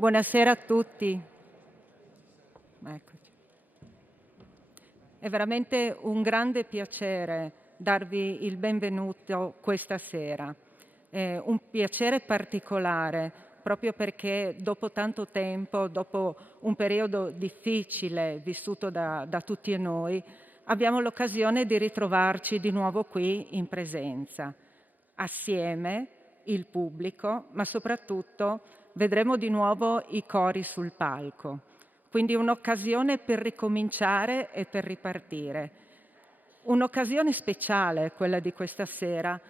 Buonasera a tutti. Eccoci. È veramente un grande piacere darvi il benvenuto questa sera. È un piacere particolare proprio perché dopo tanto tempo, dopo un periodo difficile vissuto da tutti noi, abbiamo l'occasione di ritrovarci di nuovo qui in presenza, assieme, il pubblico, ma soprattutto vedremo di nuovo i cori sul palco. Quindi un'occasione per ricominciare e per ripartire. Un'occasione speciale, quella di questa sera,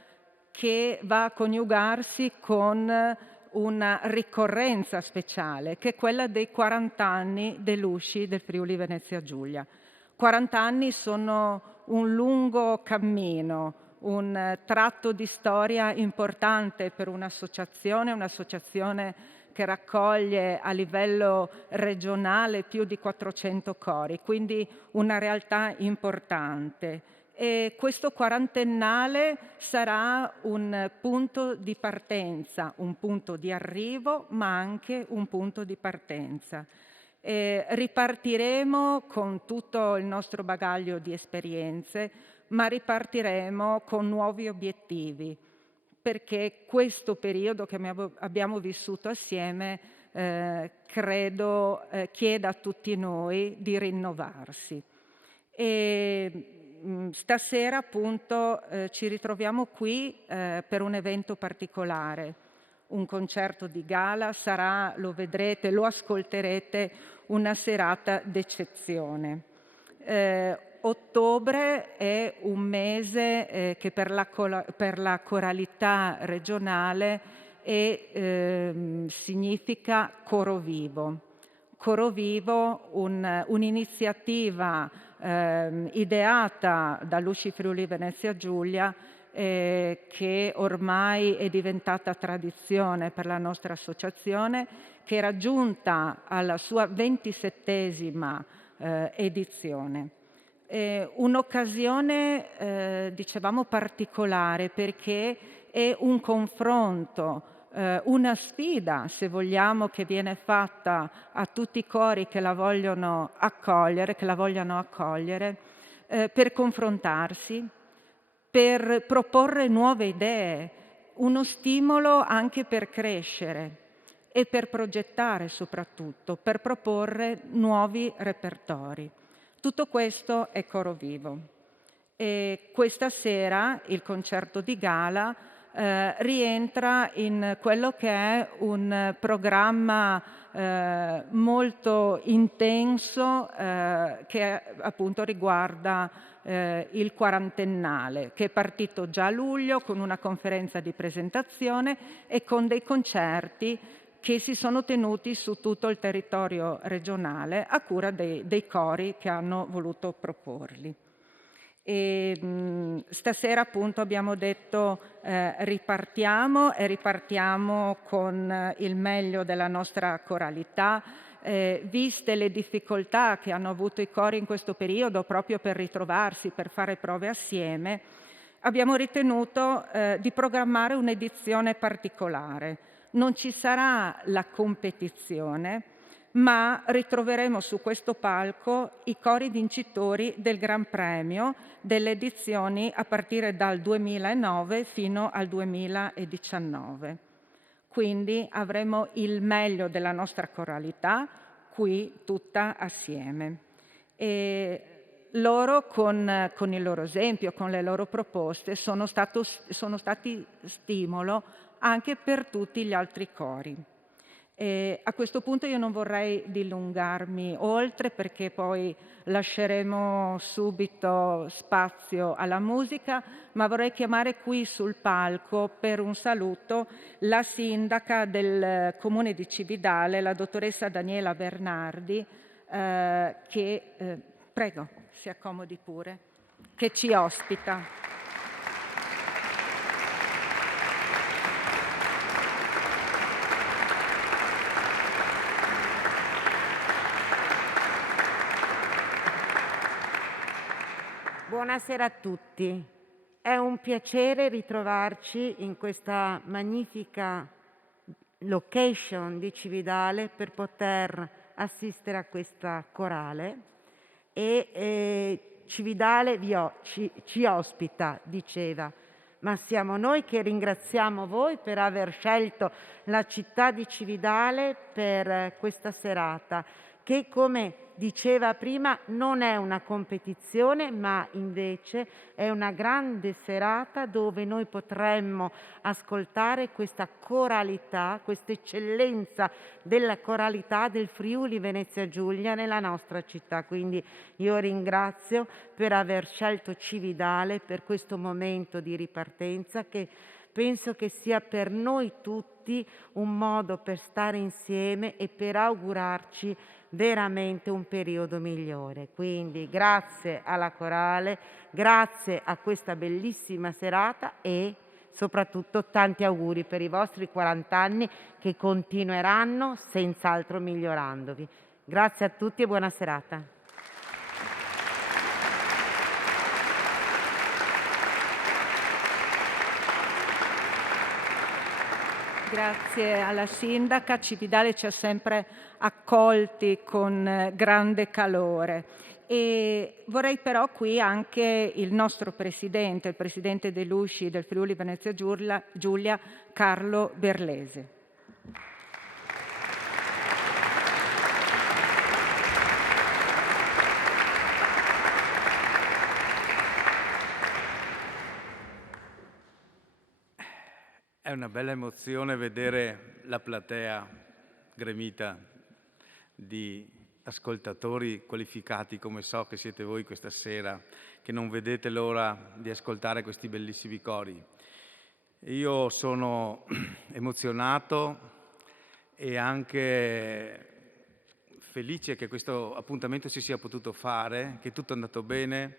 che va a coniugarsi con una ricorrenza speciale, che è quella dei 40 anni dell'USCI del Friuli Venezia Giulia. 40 anni sono un lungo cammino, un tratto di storia importante per un'associazione che raccoglie a livello regionale più di 400 cori, quindi una realtà importante. E questo quarantennale sarà un punto di partenza, un punto di arrivo, ma anche un punto di partenza. Ripartiremo con tutto il nostro bagaglio di esperienze, ma ripartiremo con nuovi obiettivi, perché questo periodo che abbiamo vissuto assieme credo chieda a tutti noi di rinnovarsi. Stasera appunto ci ritroviamo qui per un evento particolare, un concerto di gala. Sarà, lo vedrete, lo ascolterete, una serata d'eccezione. Ottobre è un mese che per la coralità regionale significa coro vivo. Coro vivo, un'iniziativa ideata dall'USCI Friuli Venezia Giulia che ormai è diventata tradizione per la nostra associazione, che era giunta alla sua 27ª edizione. Un'occasione, dicevamo, particolare perché è un confronto, una sfida, se vogliamo, che viene fatta a tutti i cori che la vogliono accogliere, per confrontarsi, per proporre nuove idee, uno stimolo anche per crescere e per progettare soprattutto, per proporre nuovi repertori. Tutto questo è coro vivo. E questa sera il concerto di gala rientra in quello che è un programma molto intenso che appunto riguarda il quarantennale, che è partito già a luglio con una conferenza di presentazione e con dei concerti che si sono tenuti su tutto il territorio regionale a cura dei cori che hanno voluto proporli. Stasera appunto abbiamo detto ripartiamo con il meglio della nostra coralità, viste le difficoltà che hanno avuto i cori in questo periodo proprio per ritrovarsi, per fare prove assieme. Abbiamo ritenuto di programmare un'edizione particolare. Non ci sarà la competizione, ma ritroveremo su questo palco i cori vincitori del Gran Premio delle edizioni a partire dal 2009 fino al 2019. Quindi avremo il meglio della nostra coralità qui tutta assieme. E loro con il loro esempio, con le loro proposte, sono stati stimolo anche per tutti gli altri cori. A questo punto io non vorrei dilungarmi oltre perché poi lasceremo subito spazio alla musica, ma vorrei chiamare qui sul palco per un saluto la sindaca del comune di Cividale, la dottoressa Daniela Bernardi, prego, si accomodi pure, che ci ospita. Buonasera a tutti. È un piacere ritrovarci in questa magnifica location di Cividale per poter assistere a questa corale e Cividale ci ospita, diceva, ma siamo noi che ringraziamo voi per aver scelto la città di Cividale per questa serata, che come diceva prima non è una competizione, ma invece è una grande serata dove noi potremmo ascoltare questa coralità, questa eccellenza della coralità del Friuli Venezia Giulia nella nostra città. Quindi io ringrazio per aver scelto Cividale per questo momento di ripartenza che penso che sia per noi tutti un modo per stare insieme e per augurarci veramente un periodo migliore. Quindi grazie alla corale, grazie a questa bellissima serata e soprattutto tanti auguri per i vostri 40 anni che continueranno senz'altro migliorandovi. Grazie a tutti e buona serata. Grazie alla sindaca. Cividale ci ha sempre accolti con grande calore. E vorrei però qui anche il nostro presidente, il presidente dell'USCI del Friuli Venezia Giulia, Carlo Berlese. È una bella emozione vedere la platea gremita di ascoltatori qualificati come so che siete voi questa sera, che non vedete l'ora di ascoltare questi bellissimi cori. Io sono emozionato e anche felice che questo appuntamento si sia potuto fare, che tutto è andato bene,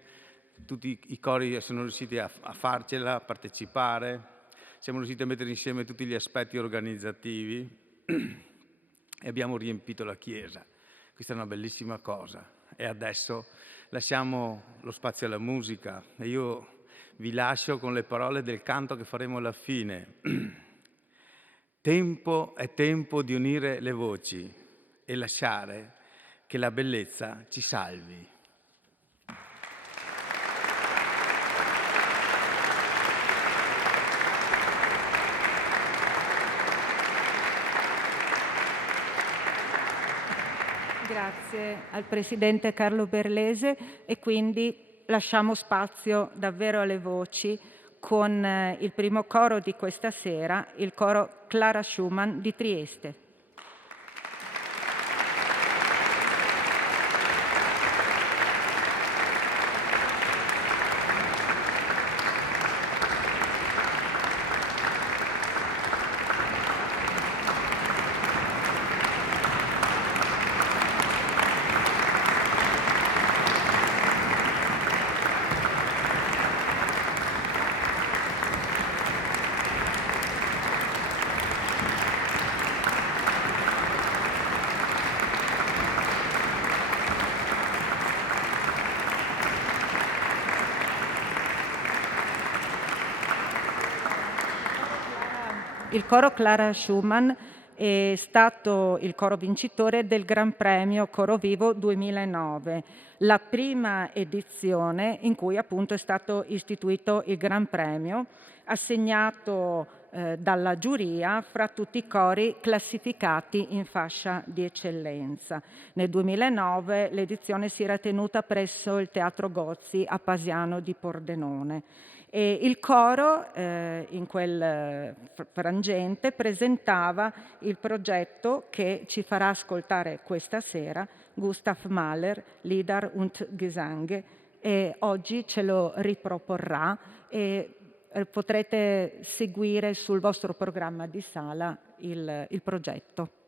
tutti i cori sono riusciti a farcela, a partecipare. Siamo riusciti a mettere insieme tutti gli aspetti organizzativi e abbiamo riempito la chiesa. Questa è una bellissima cosa. E adesso lasciamo lo spazio alla musica e io vi lascio con le parole del canto che faremo alla fine. È tempo di unire le voci e lasciare che la bellezza ci salvi. Grazie al presidente Carlo Berlese e quindi lasciamo spazio davvero alle voci con il primo coro di questa sera, il coro Clara Schumann di Trieste. Il coro Clara Schumann è stato il coro vincitore del Gran Premio Coro Vivo 2009, la prima edizione in cui appunto è stato istituito il Gran Premio, assegnato dalla giuria fra tutti i cori classificati in fascia di eccellenza. Nel 2009 l'edizione si era tenuta presso il Teatro Gozzi a Pasiano di Pordenone. E il coro in quel frangente presentava il progetto che ci farà ascoltare questa sera, Gustav Mahler, Lieder und Gesang, e oggi ce lo riproporrà e potrete seguire sul vostro programma di sala il progetto.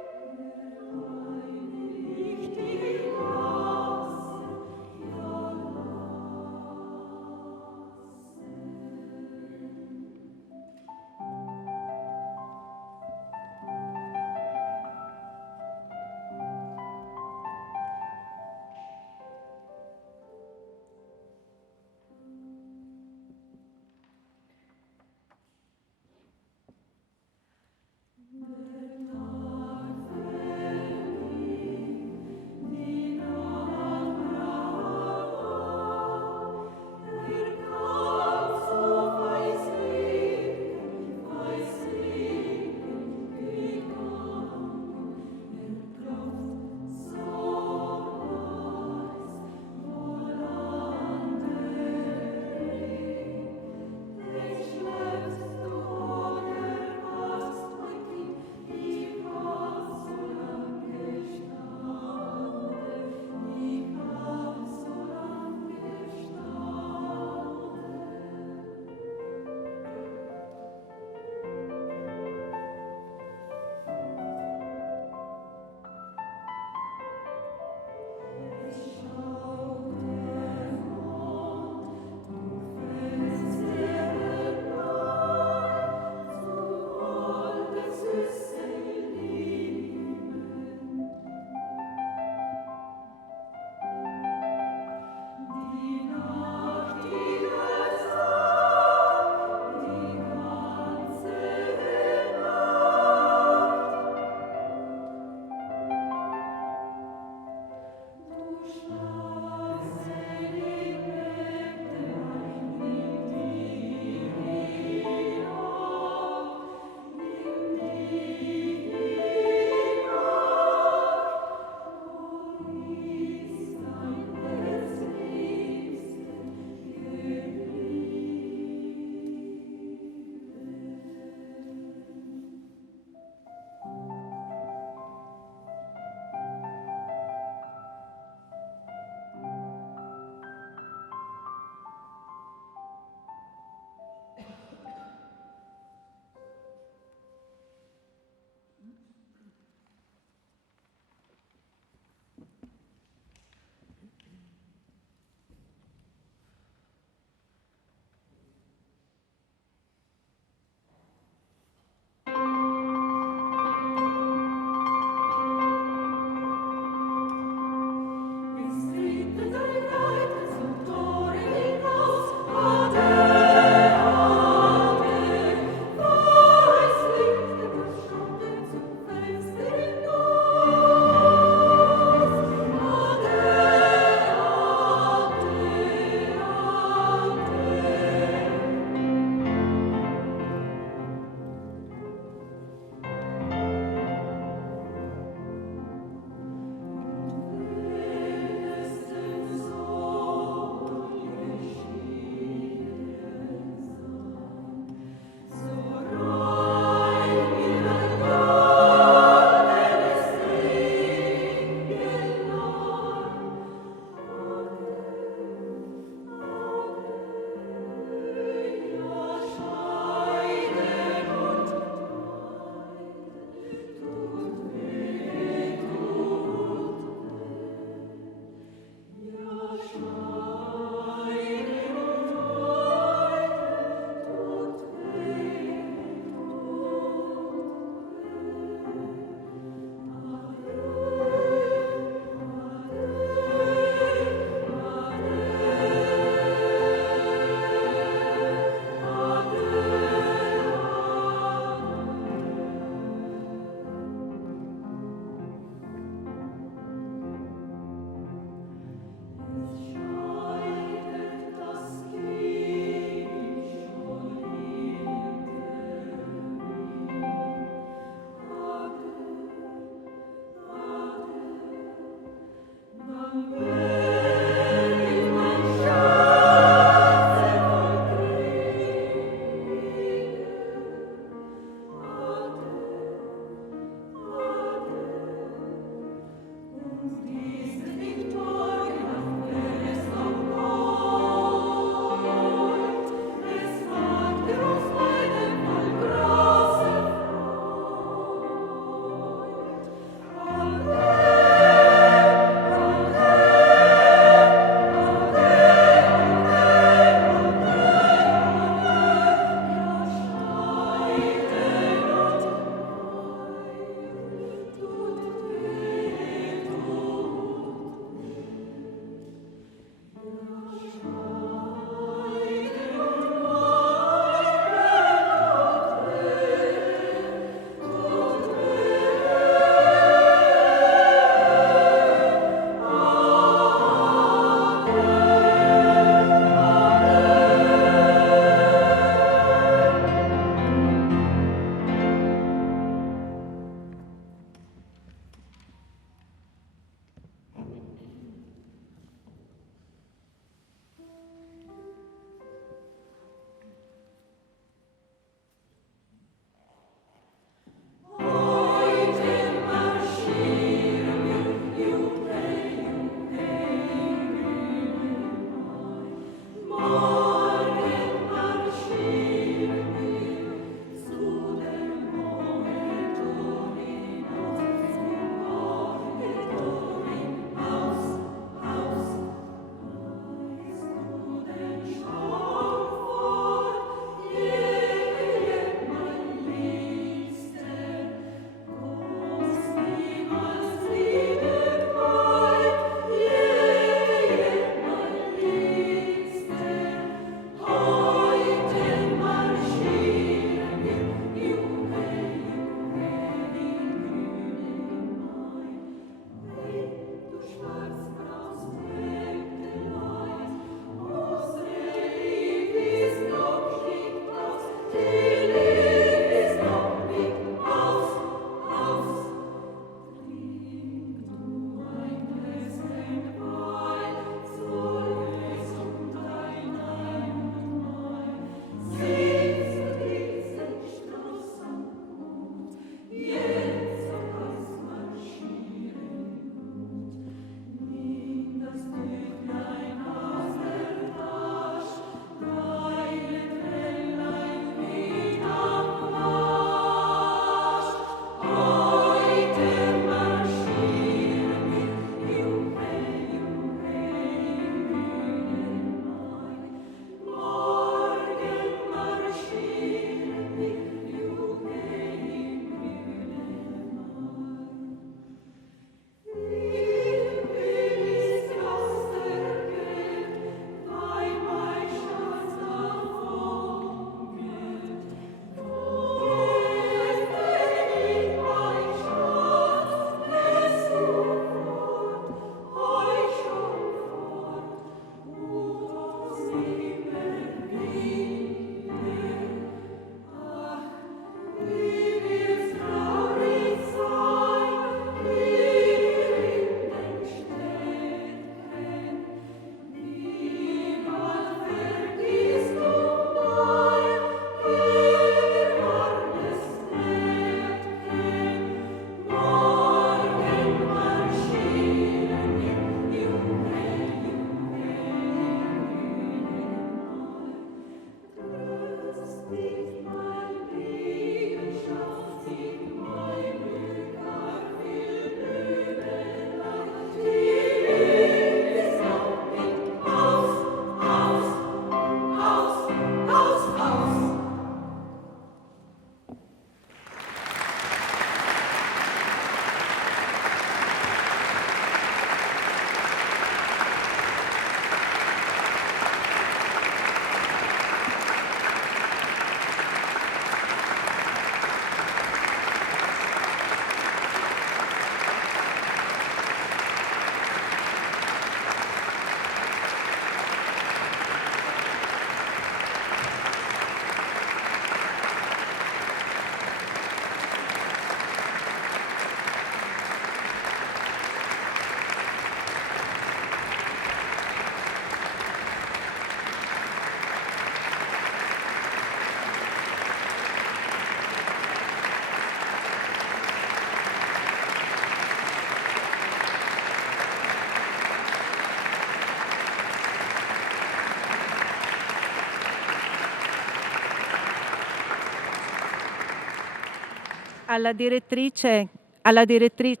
Alla direttrice, alla direttrice,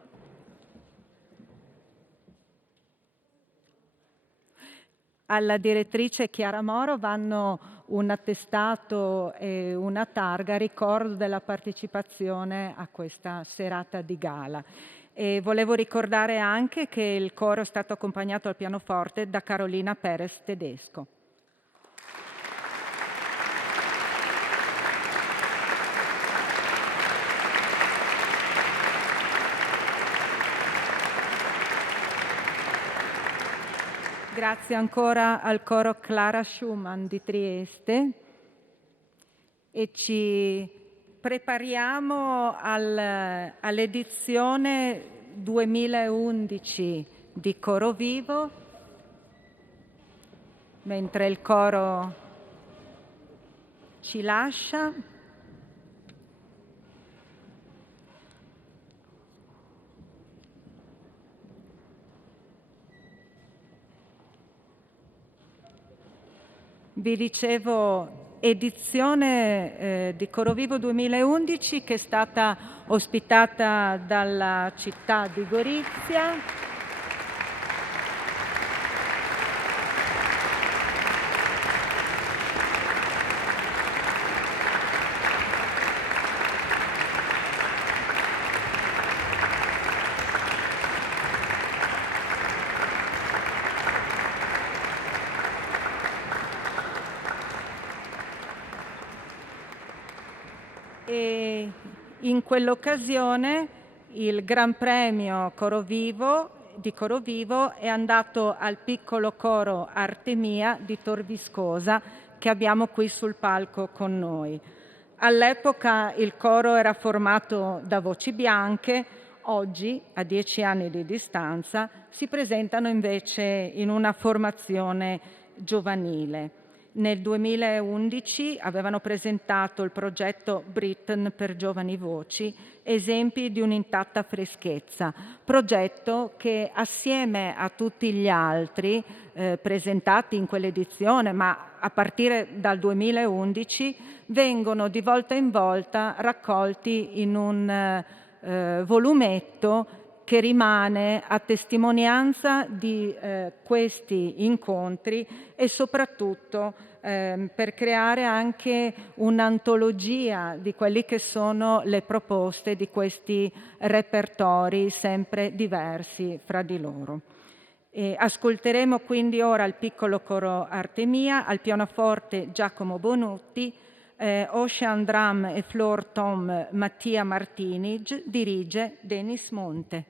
alla direttrice Chiara Moro vanno un attestato e una targa a ricordo della partecipazione a questa serata di gala. E volevo ricordare anche che il coro è stato accompagnato al pianoforte da Carolina Perez Tedesco. Grazie ancora al coro Clara Schumann di Trieste e ci prepariamo all'edizione 2011 di Coro Vivo, mentre il coro ci lascia. Vi dicevo, edizione di Coro Vivo 2011 che è stata ospitata dalla città di Gorizia. E in quell'occasione il Gran Premio di Coro Vivo è andato al piccolo coro Artemia di Tor Viscosa che abbiamo qui sul palco con noi. All'epoca il coro era formato da voci bianche, oggi, a 10 anni di distanza, si presentano invece in una formazione giovanile. Nel 2011 avevano presentato il progetto Britain per giovani voci, esempi di un'intatta freschezza, progetto che assieme a tutti gli altri presentati in quell'edizione, ma a partire dal 2011, vengono di volta in volta raccolti in un volumetto che rimane a testimonianza di questi incontri e soprattutto per creare anche un'antologia di quelli che sono le proposte di questi repertori sempre diversi fra di loro. E ascolteremo quindi ora il piccolo coro Artemia, al pianoforte Giacomo Bonutti, Ocean Drum e Floor Tom Mattia Martinic, dirige Denis Monte.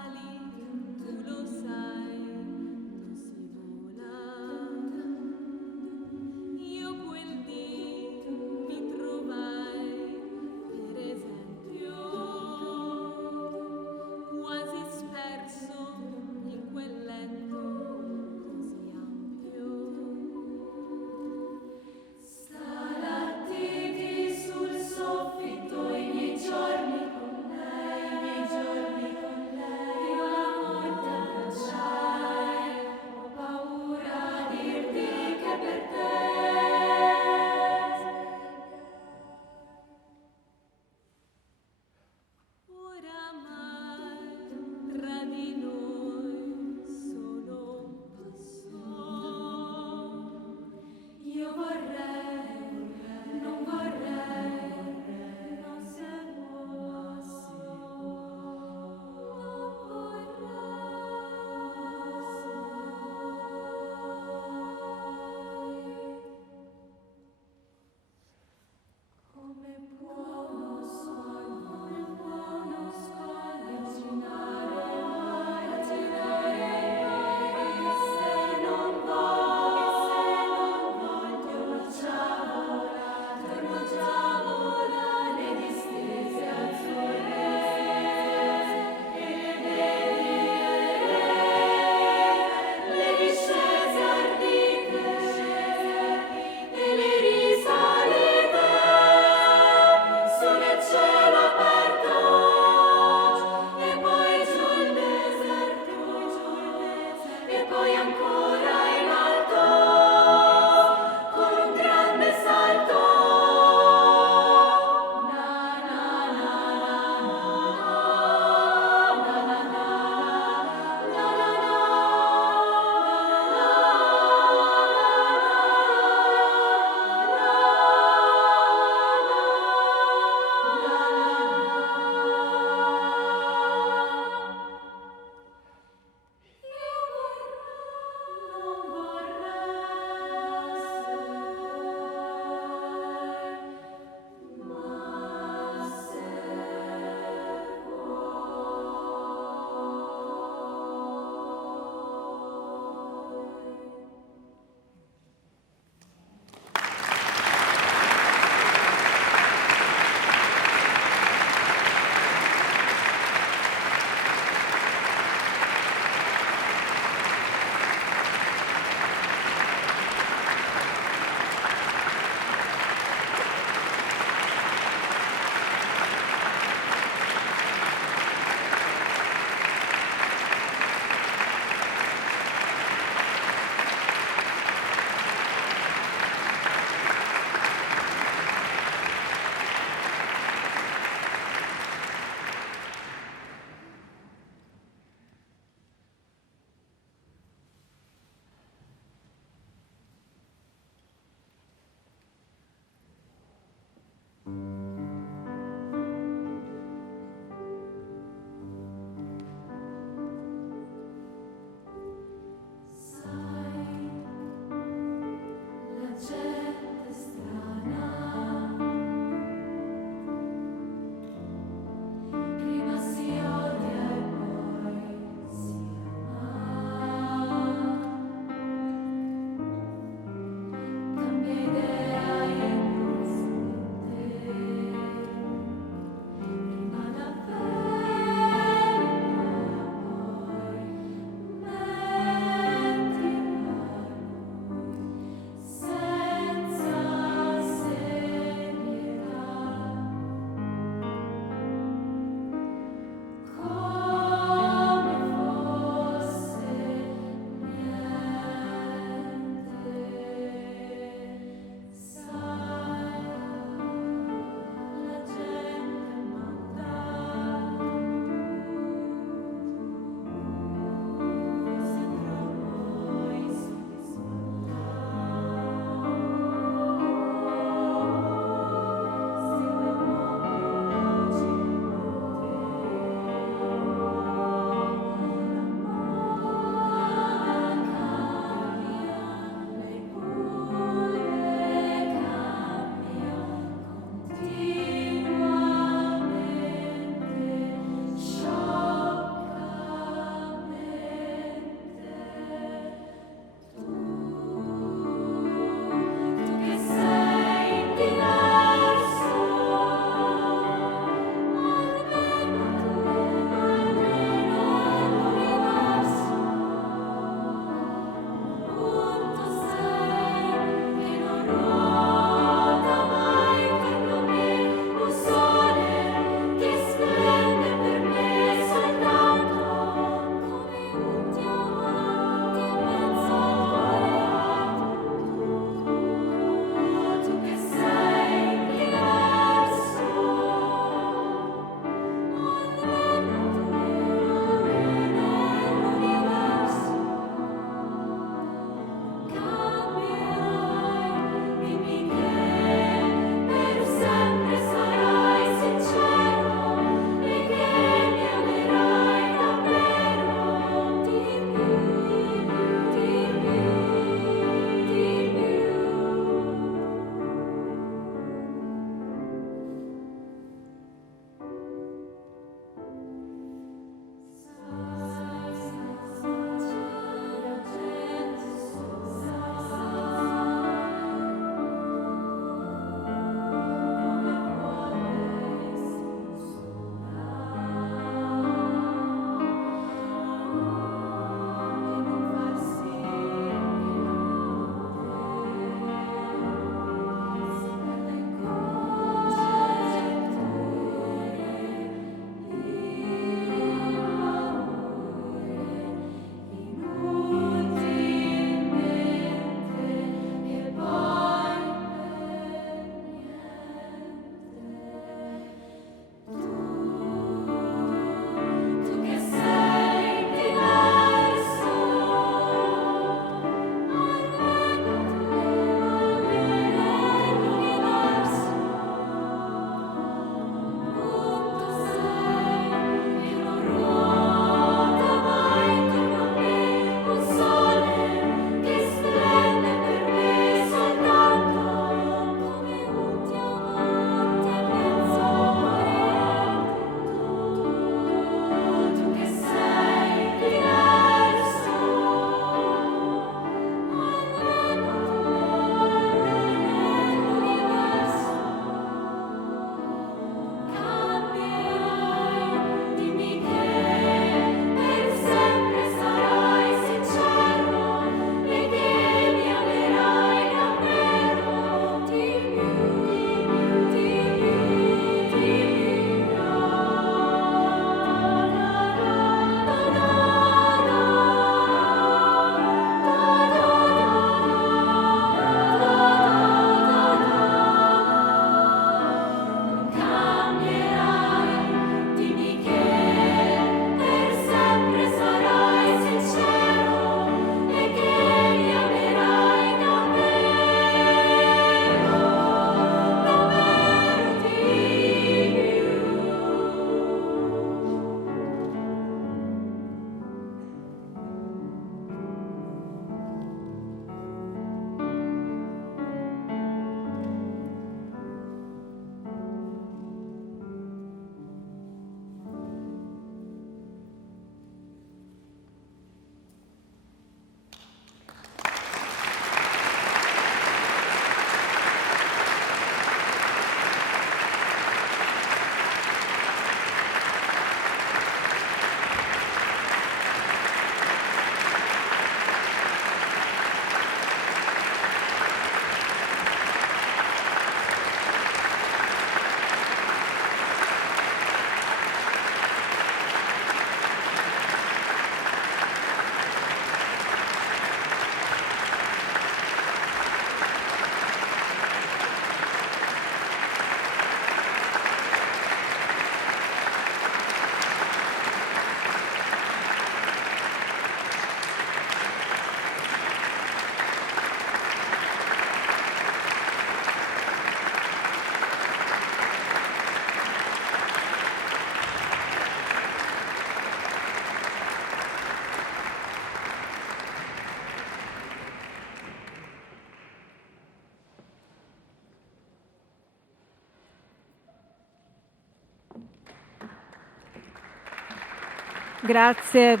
Grazie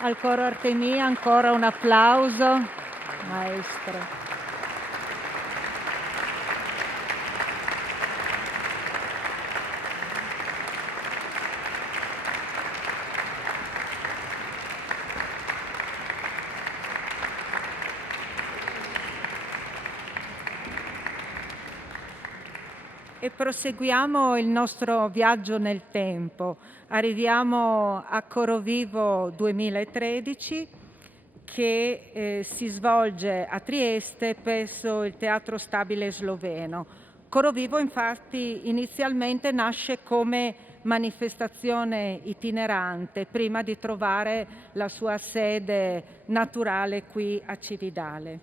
al coro Artemia, ancora un applauso, maestro. E proseguiamo il nostro viaggio nel tempo. Arriviamo a Coro Vivo 2013 che si svolge a Trieste presso il Teatro Stabile Sloveno. Coro Vivo infatti inizialmente nasce come manifestazione itinerante prima di trovare la sua sede naturale qui a Cividale.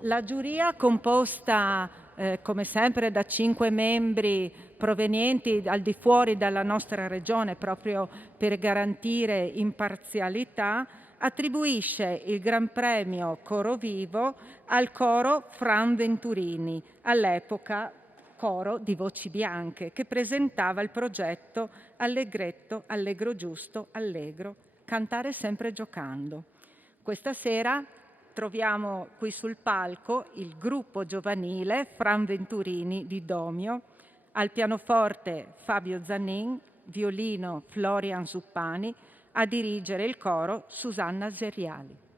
La giuria, composta come sempre da 5 membri provenienti al di fuori dalla nostra regione, proprio per garantire imparzialità, attribuisce il Gran Premio Coro Vivo al coro Fran Venturini, all'epoca coro di Voci Bianche, che presentava il progetto Allegretto, Allegro giusto, allegro, cantare sempre giocando. Questa sera troviamo qui sul palco il gruppo giovanile Fran Venturini di Domio, al pianoforte Fabio Zannin, violino Florian Zuppani, a dirigere il coro Susanna Zeriali.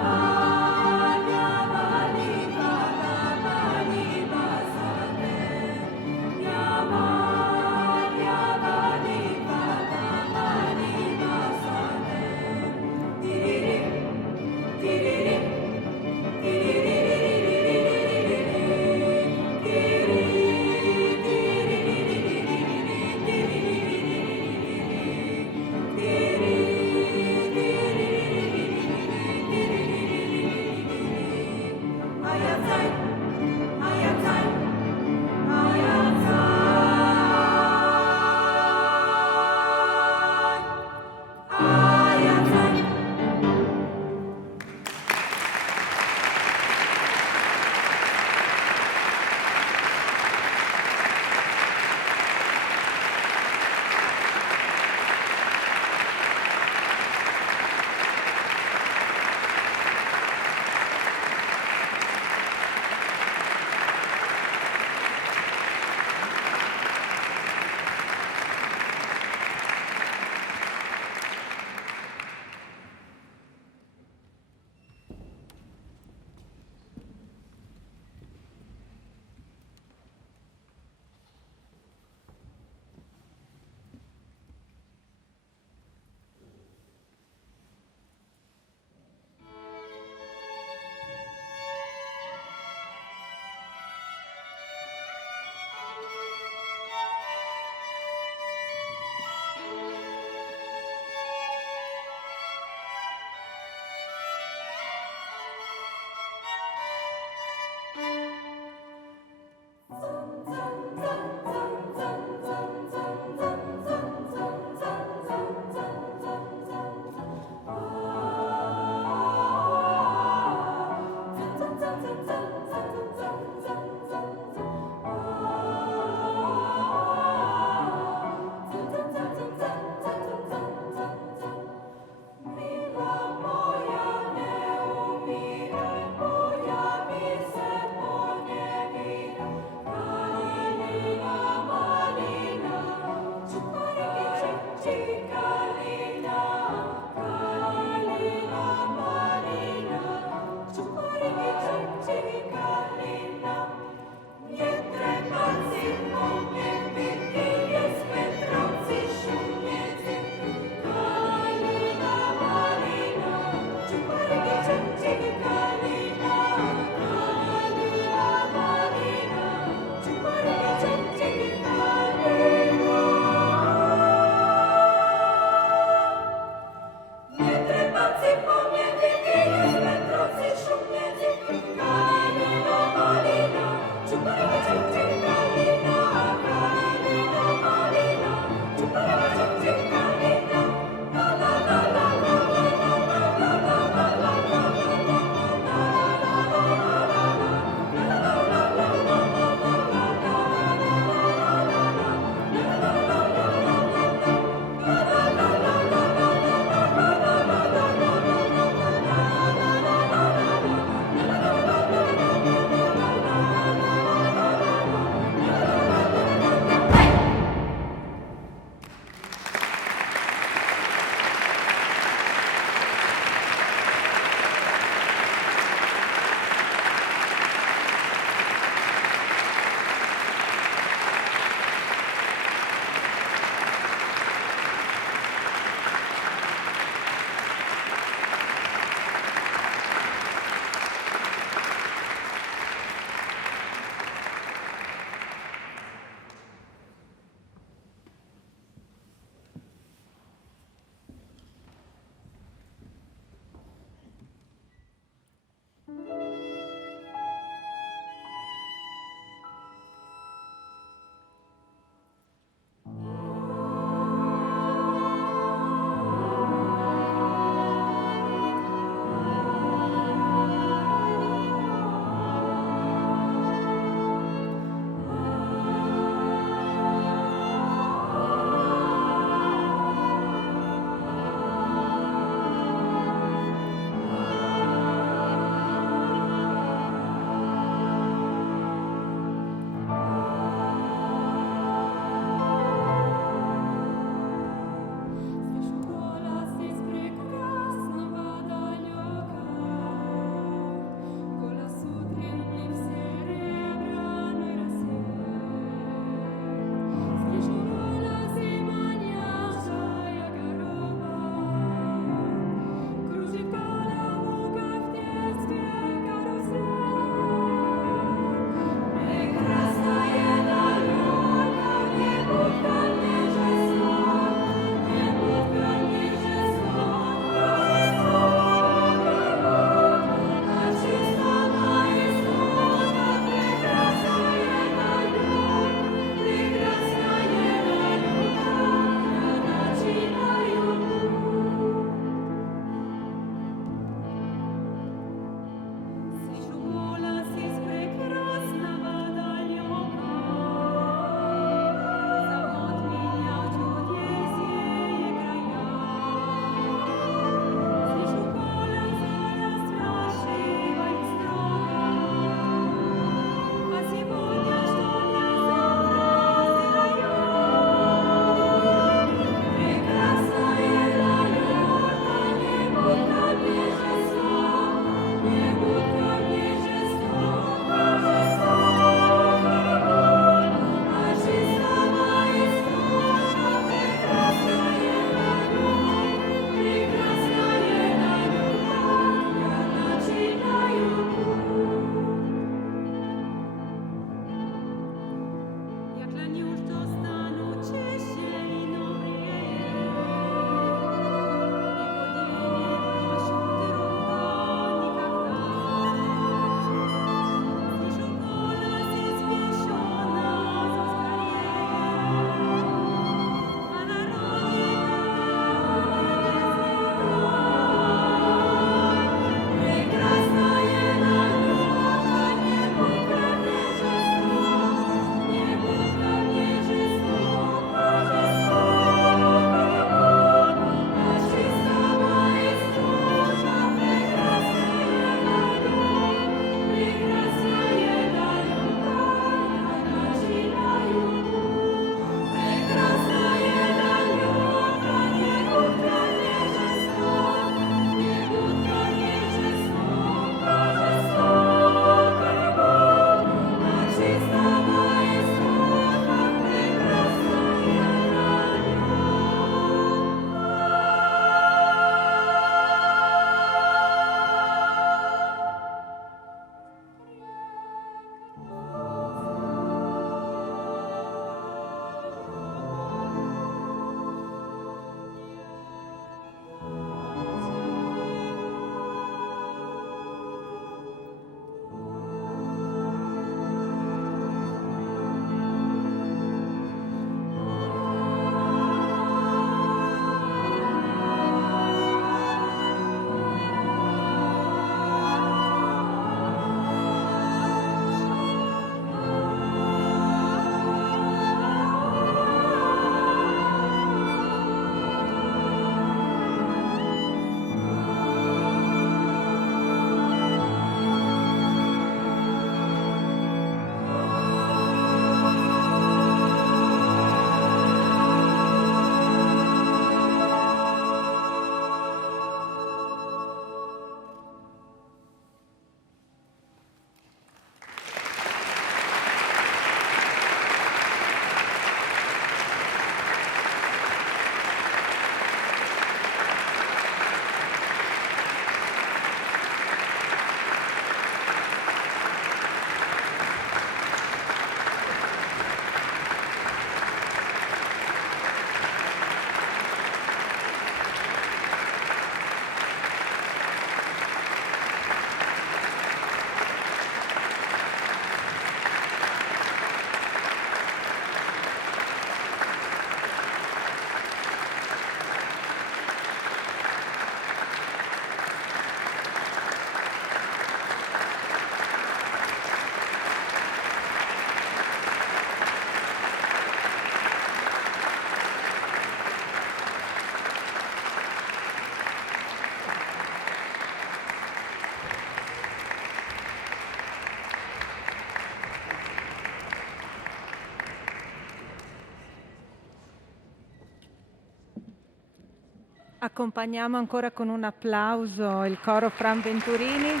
Accompagniamo ancora con un applauso il coro Fran Venturini.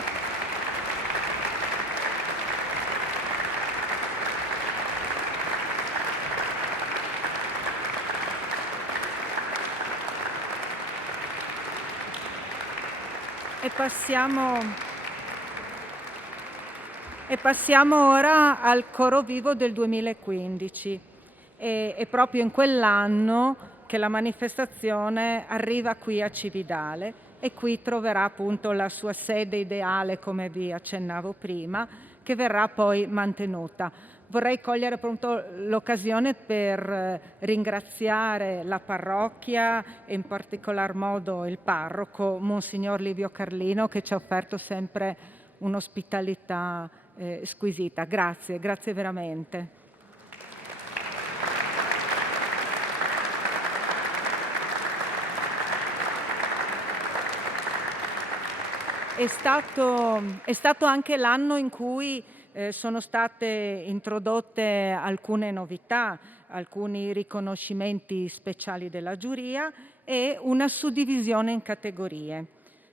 E passiamo ora al coro vivo del 2015. È proprio in quell'anno che la manifestazione arriva qui a Cividale e qui troverà appunto la sua sede ideale, come vi accennavo prima, che verrà poi mantenuta. Vorrei cogliere appunto l'occasione per ringraziare la parrocchia e in particolar modo il parroco, Monsignor Livio Carlino, che ci ha offerto sempre un'ospitalità squisita. Grazie, grazie veramente. È stato anche l'anno in cui sono state introdotte alcune novità, alcuni riconoscimenti speciali della giuria e una suddivisione in categorie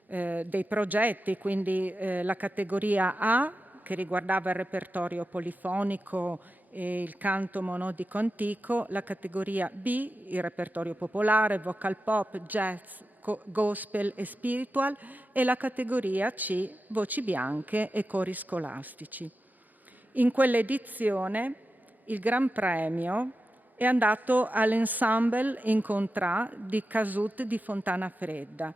dei progetti, quindi la categoria A, che riguardava il repertorio polifonico e il canto monodico antico, la categoria B, il repertorio popolare, vocal pop, jazz, gospel e spiritual, e la categoria C, voci bianche e cori scolastici. In quell'edizione il Gran Premio è andato all'ensemble in contrat di Casut di Fontana Fredda,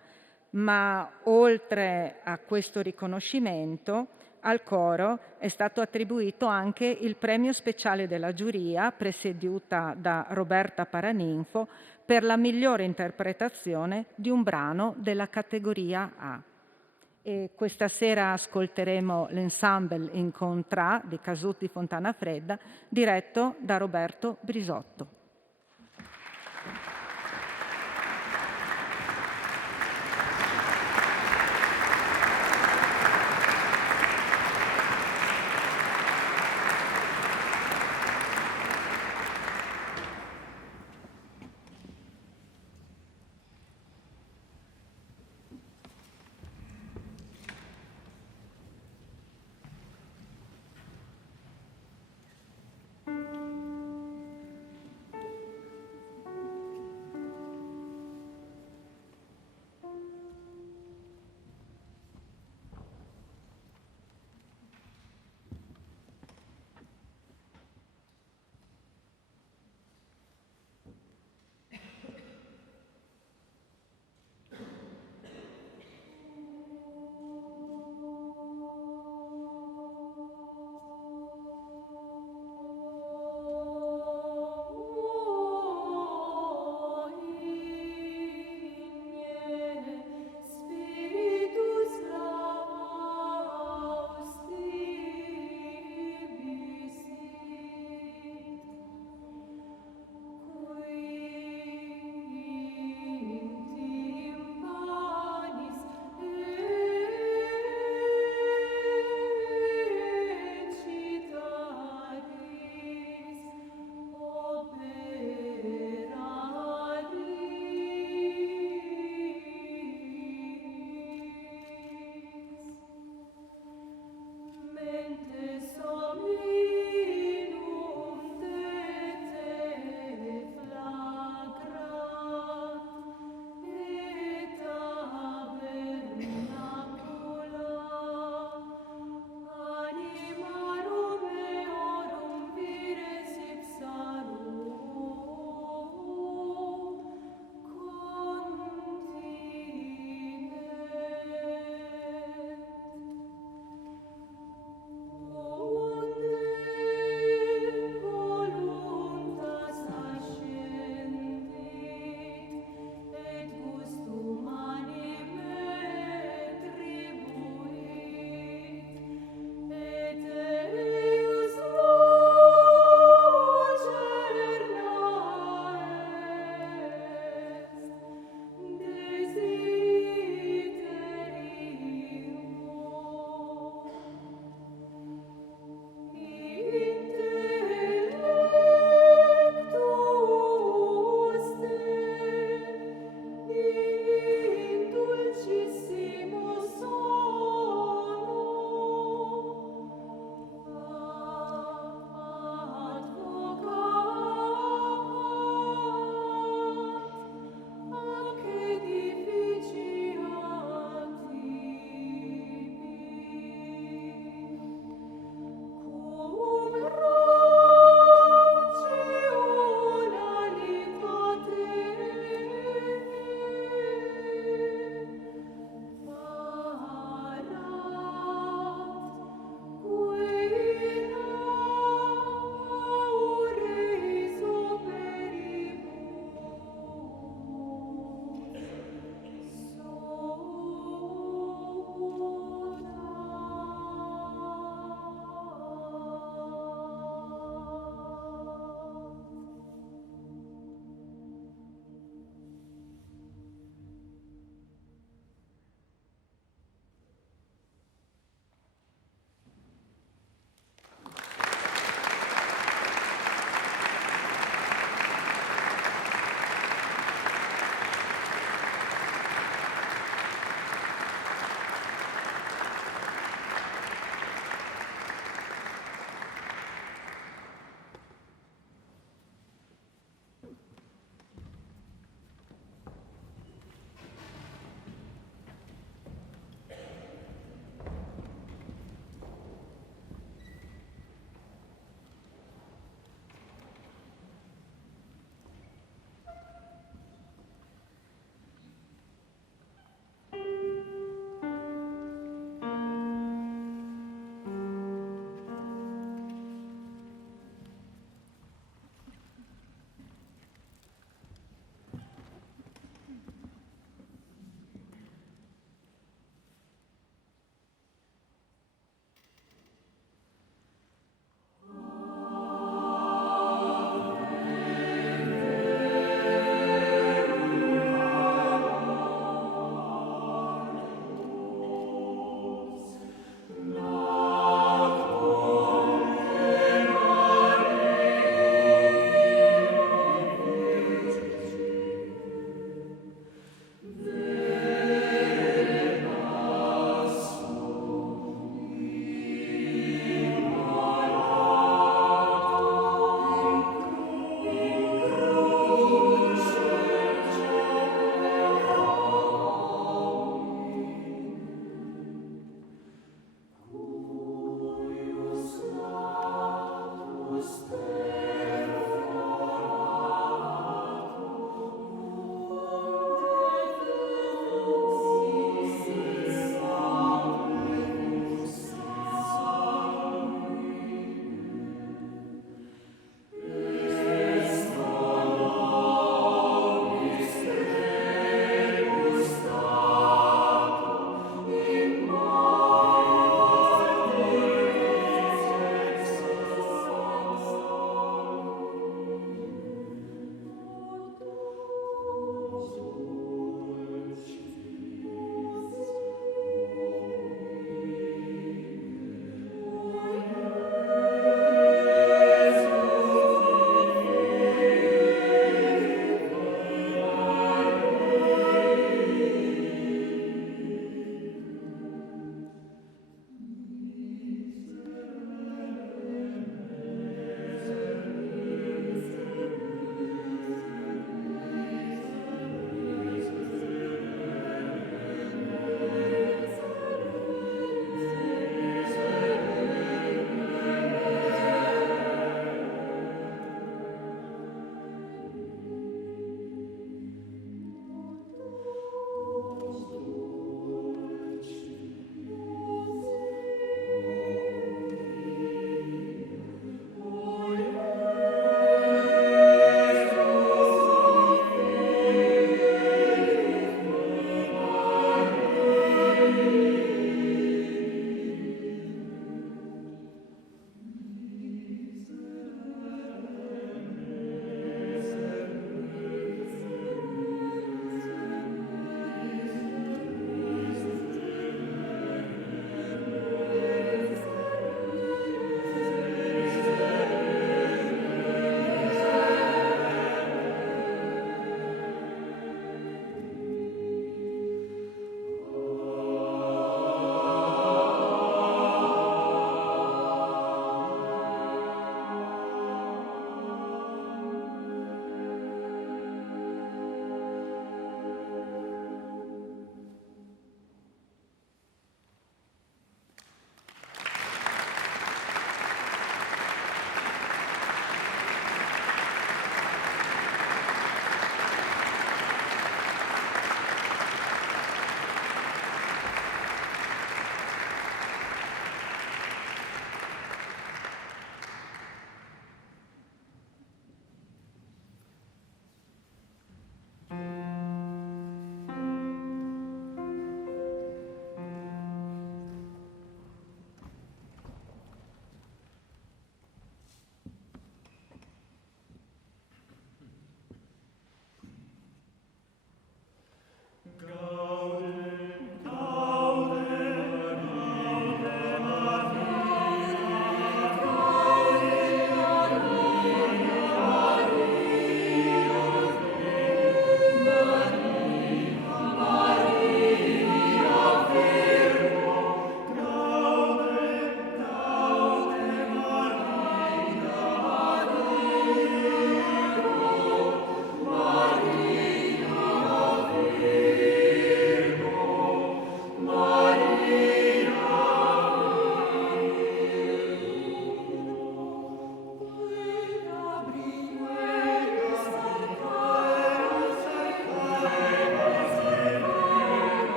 ma oltre a questo riconoscimento al coro è stato attribuito anche il premio speciale della giuria, presieduta da Roberta Paraninfo, per la migliore interpretazione di un brano della categoria A. E questa sera ascolteremo l'ensemble in contrat di Casut di Fontana Fredda, diretto da Roberto Brisotto.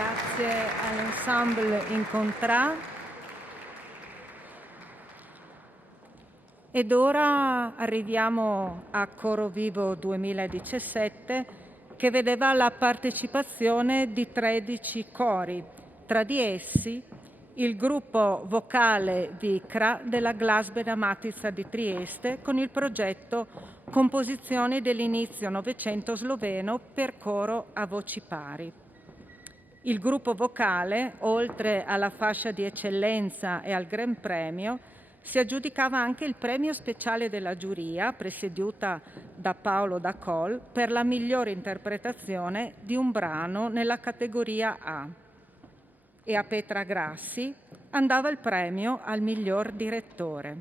Grazie all'ensemble Incontrà. Ed ora arriviamo a Coro Vivo 2017, che vedeva la partecipazione di 13 cori, tra di essi il gruppo vocale Vicra della Glasbena Matica di Trieste con il progetto Composizioni dell'inizio Novecento sloveno per coro a voci pari. Il gruppo vocale, oltre alla fascia di eccellenza e al Gran Premio, si aggiudicava anche il premio speciale della giuria, presieduta da Paolo Dacol, per la migliore interpretazione di un brano nella categoria A. E a Petra Grassi andava il premio al miglior direttore.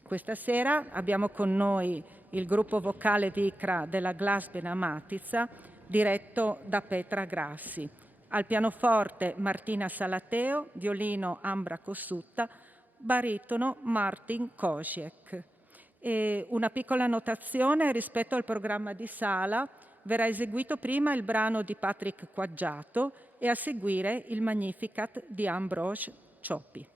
Questa sera abbiamo con noi il gruppo vocale Vicra della Glasbena Matica, diretto da Petra Grassi. Al pianoforte Martina Salateo, violino Ambra Cossutta, baritono Martin Kosiek. E una piccola notazione rispetto al programma di sala: verrà eseguito prima il brano di Patrick Quaggiato e a seguire il Magnificat di Ambroise Cioppi.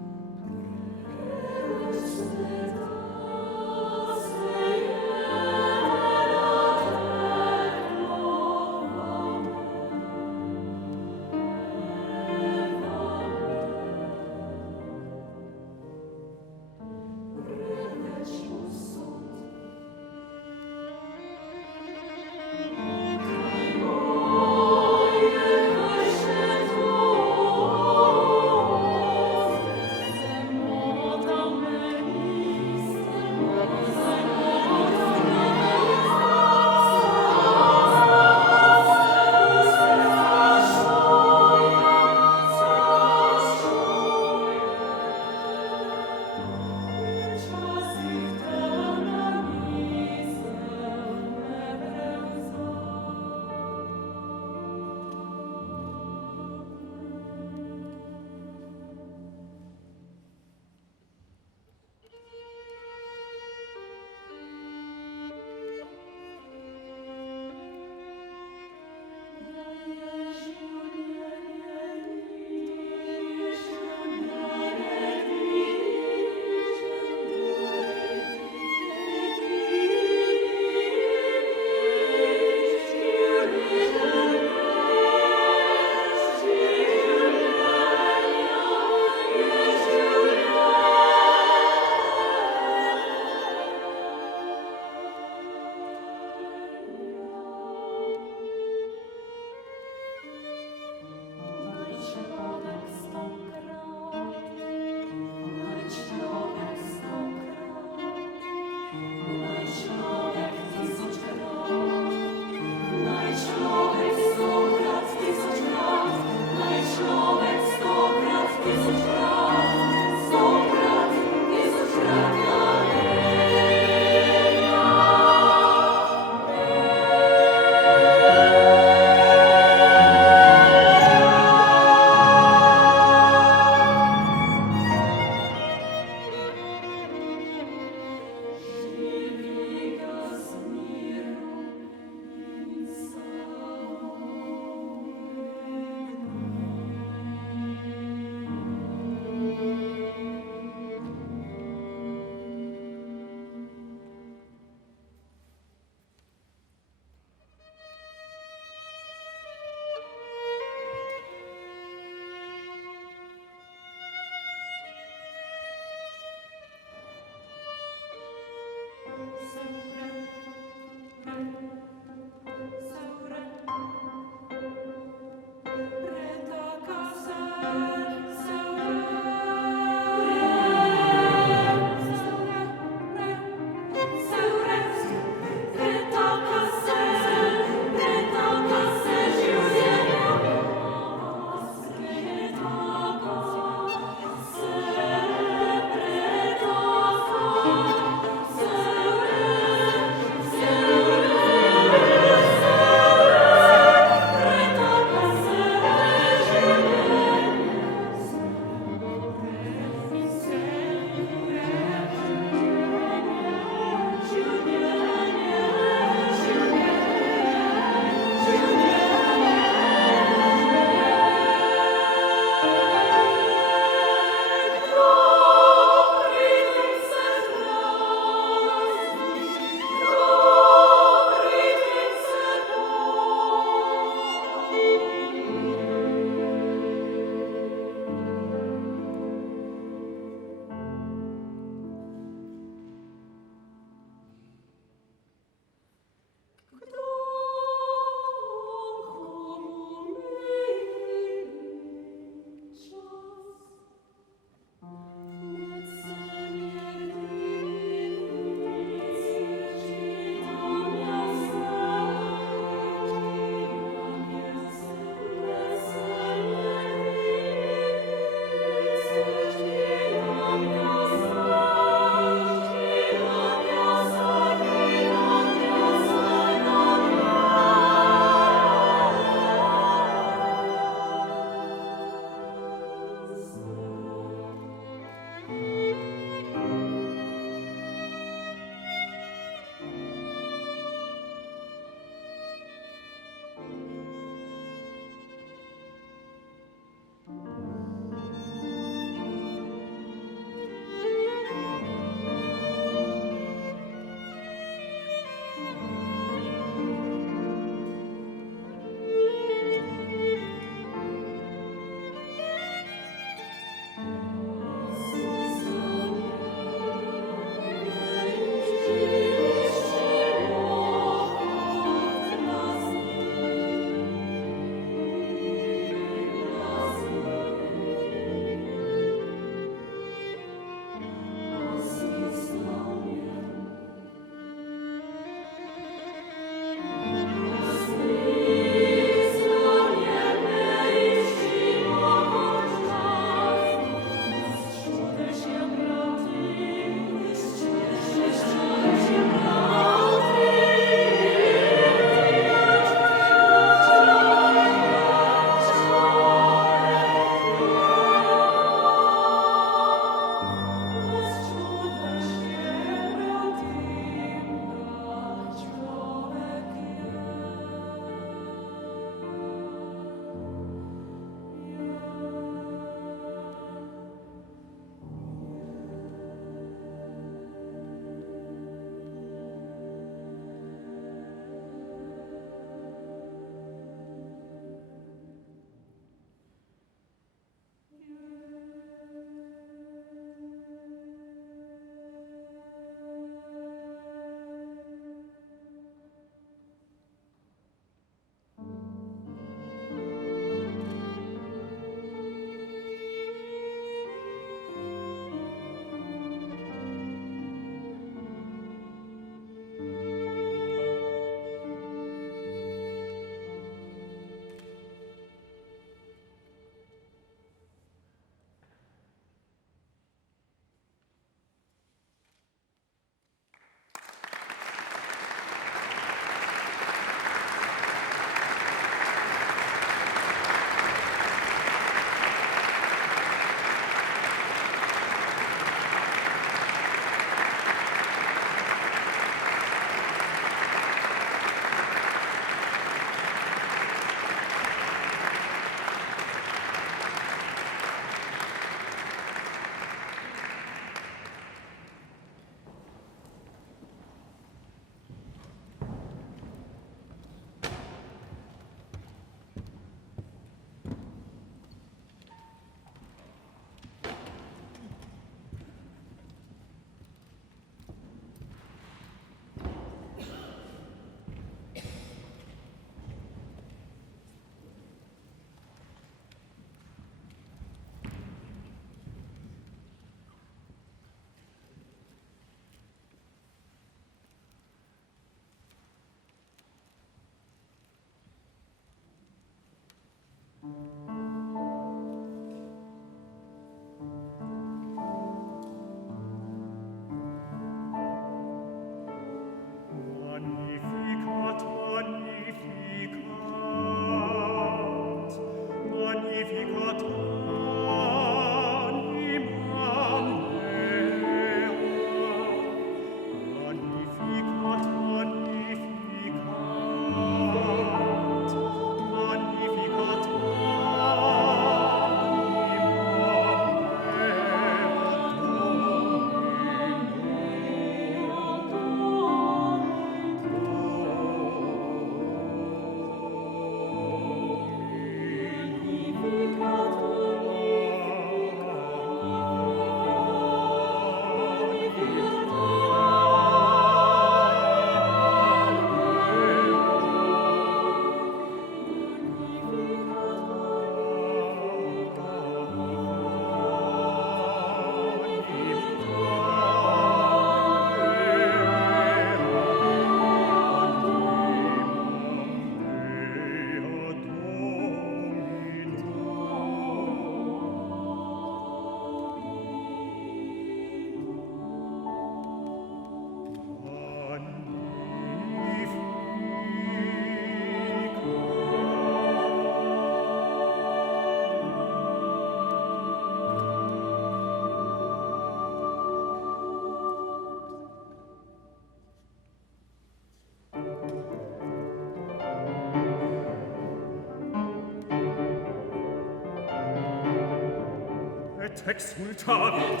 et exultavit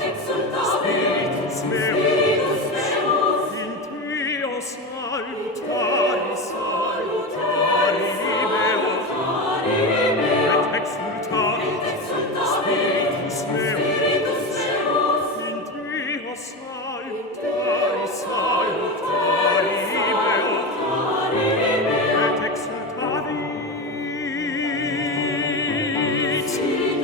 spiritus meus in Deo salutari meo et exultavit spiritus meus in Deo salutari meo et exultavit spiritus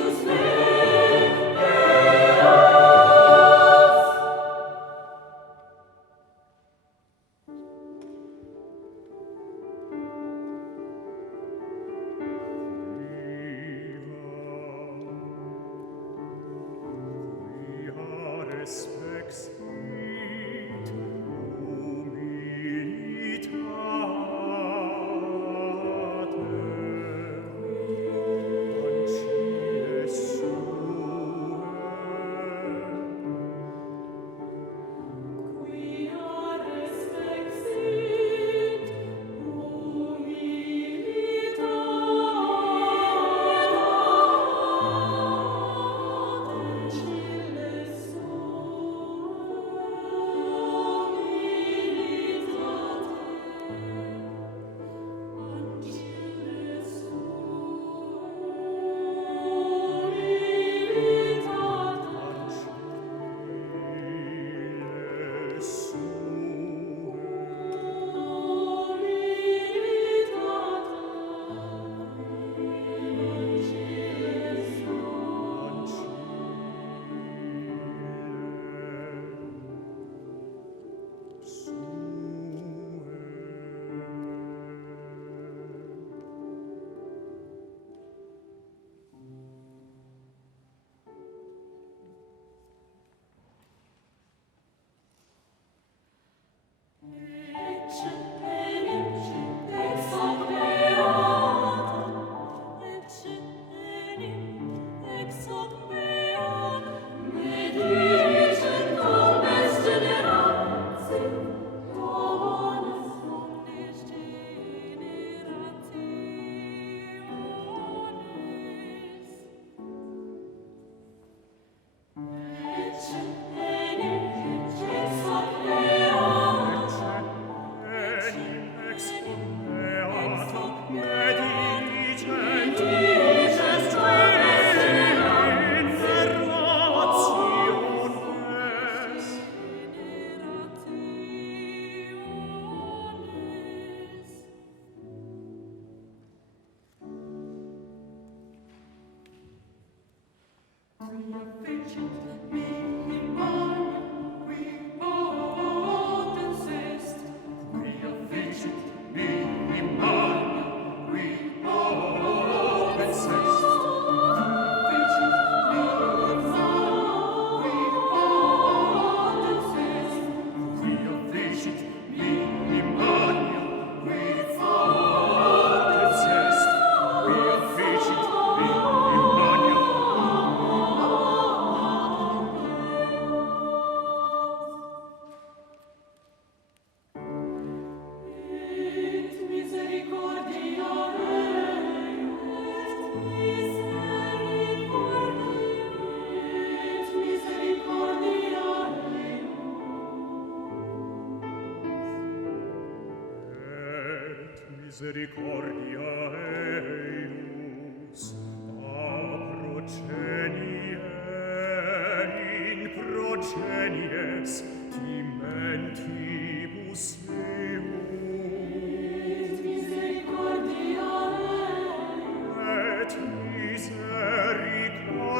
misericordia eius a progenie in progenies timentibus meus misericordia et misericordia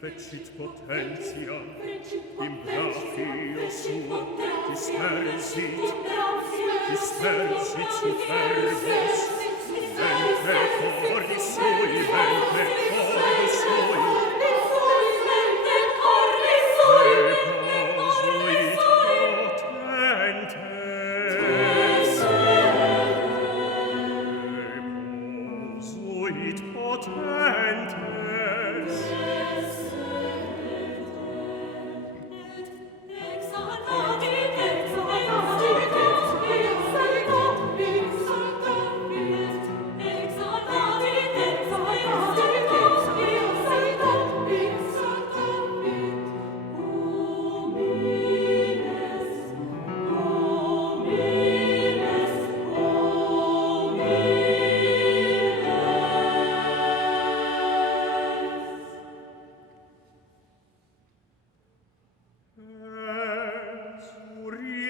Fecit potentia, in brachi dispersit superbos, vente cordi sui, vente cordi sui, posuit potentes,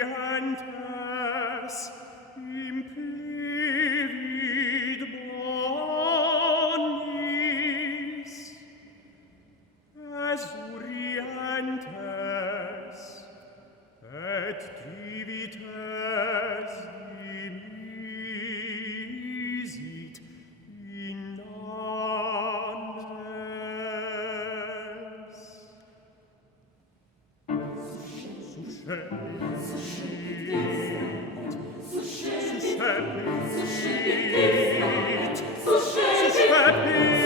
Exurientes implivit bonis, exurientes et trivites dimisit in annes.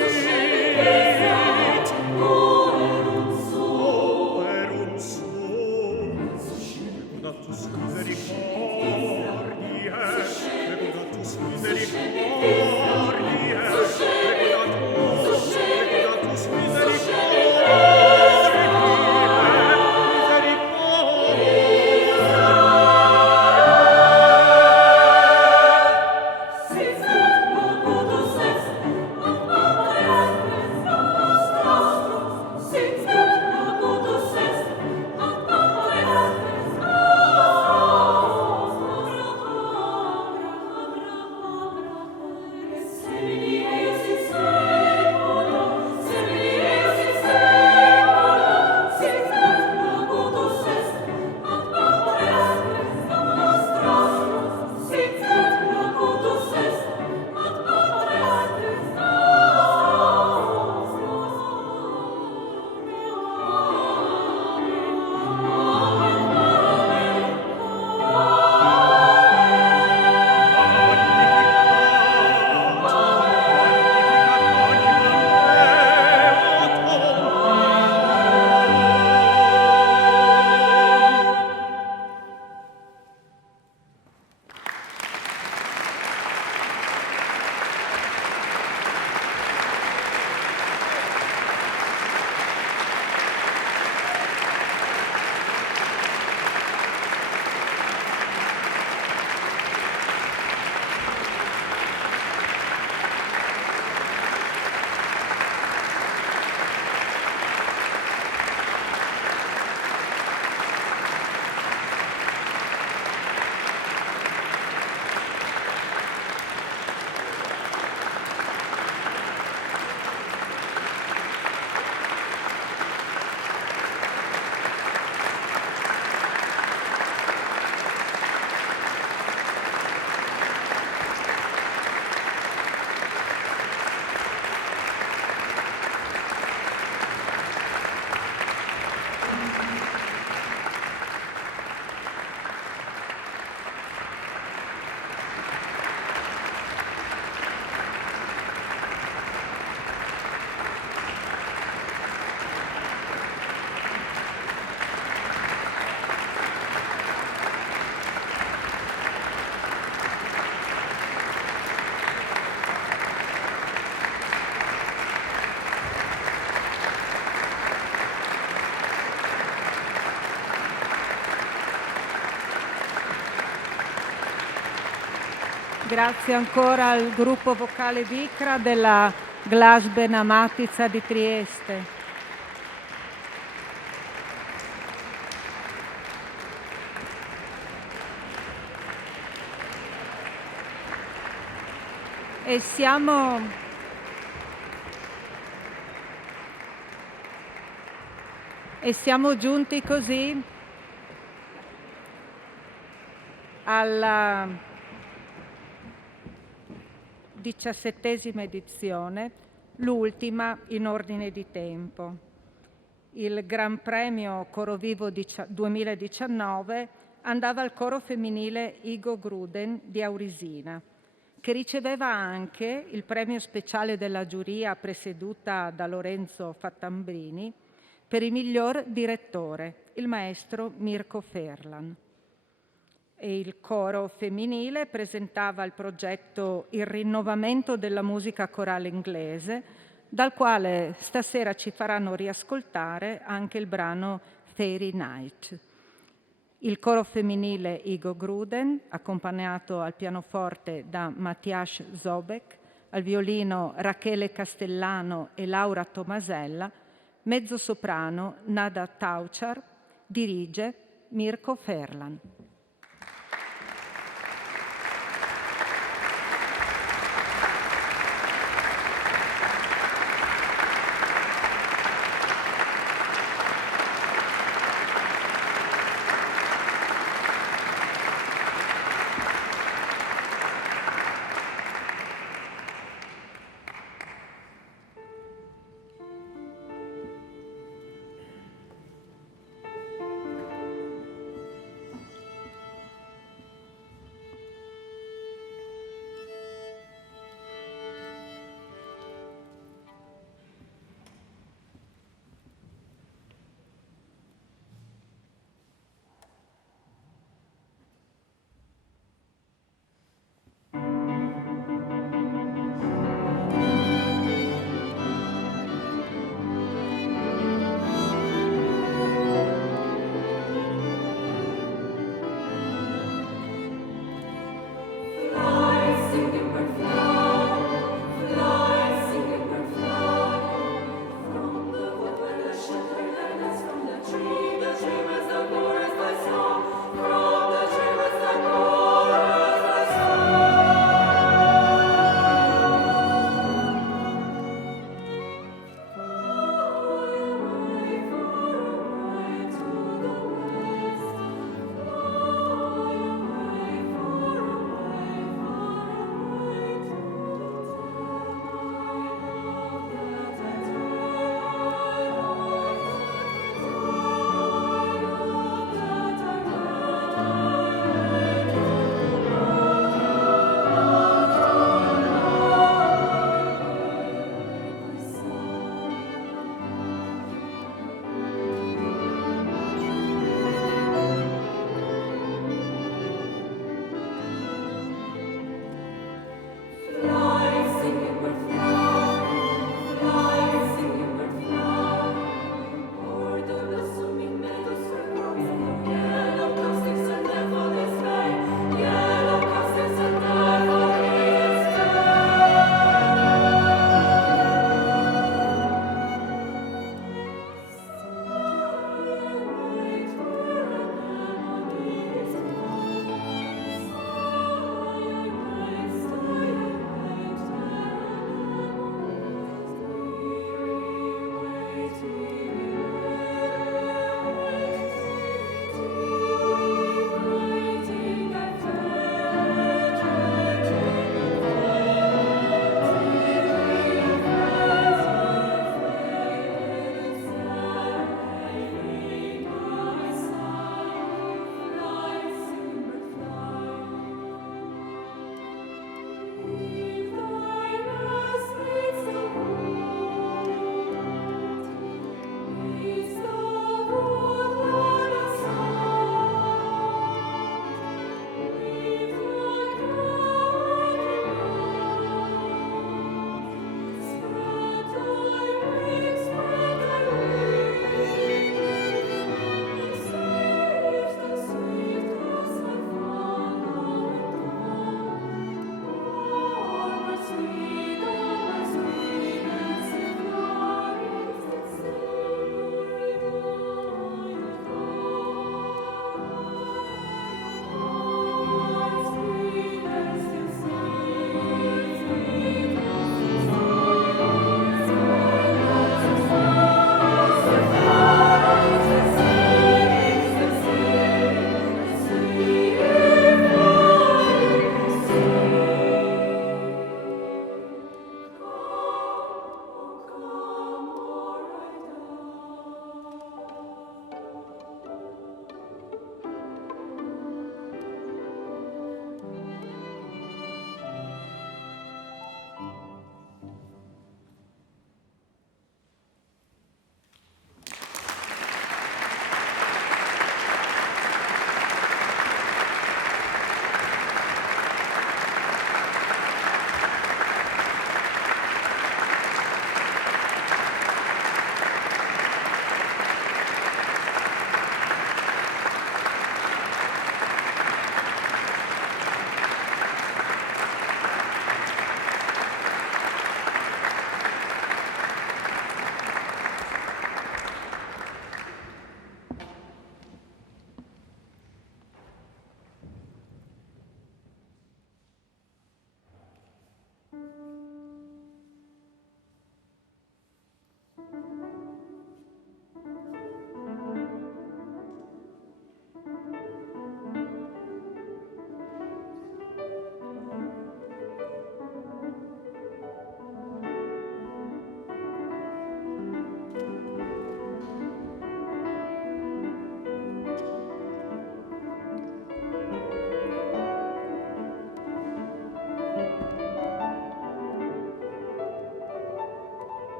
Grazie ancora al gruppo vocale Vicra della Glasbena Matica di Trieste. E siamo giunti così alla 17ª edizione, l'ultima in ordine di tempo. Il Gran Premio Coro Vivo 2019 andava al coro femminile Igo Gruden di Aurisina, che riceveva anche il premio speciale della giuria presieduta da Lorenzo Fattambrini per il miglior direttore, il maestro Mirko Ferlan. E il coro femminile presentava il progetto Il rinnovamento della musica corale inglese, dal quale stasera ci faranno riascoltare anche il brano Fairy Night. Il coro femminile Igo Gruden, accompagnato al pianoforte da Matjaž Zobek, al violino Rachele Castellano e Laura Tomasella, mezzosoprano Nada Tauchar, dirige Mirko Ferlan.